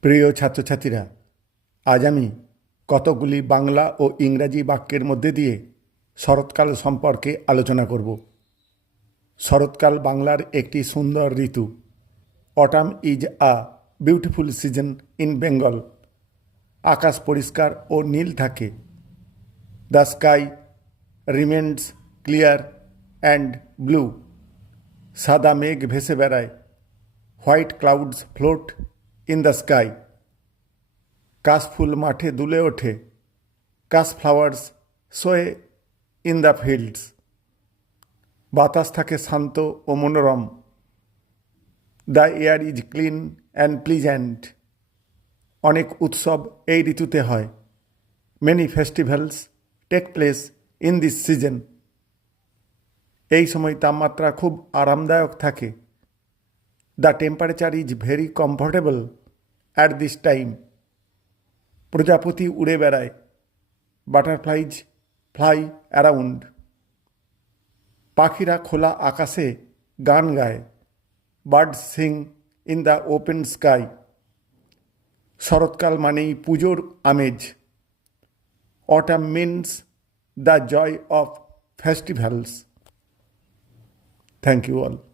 প্রিয় ছাত্রছাত্রীরা, আজ আমি কতগুলি বাংলা ও ইংরাজি বাক্যের মধ্যে দিয়ে শরৎকাল সম্পর্কে আলোচনা করব। শরৎকাল বাংলার একটি সুন্দর ঋতু। Autumn is a beautiful season in Bengal. আকাশ পরিষ্কার ও নীল থাকে। The sky remains clear and blue. সাদা মেঘ ভেসে বেড়ায়। White clouds float in the sky. কাশফুল মাঠে দুলে ওঠে। Kash flowers sway in the fields. বাতাস থাকে শান্ত ও মনোরম। The air is clean and pleasant. অনেক উৎসব এই ঋতুতে হয়। Many festivals take place in this season. এই সময় তাপমাত্রা খুব আরামদায়ক থাকে। The temperature is very comfortable at this time. প্রজাপতি উড়ে বেড়ায়। Butterflies fly around. পাখিরা খোলা আকাশে গান গায়। Birds sing in the open sky. শরৎকাল মানেই পুজোর আমেজ। Autumn means the joy of festivals. Thank you all.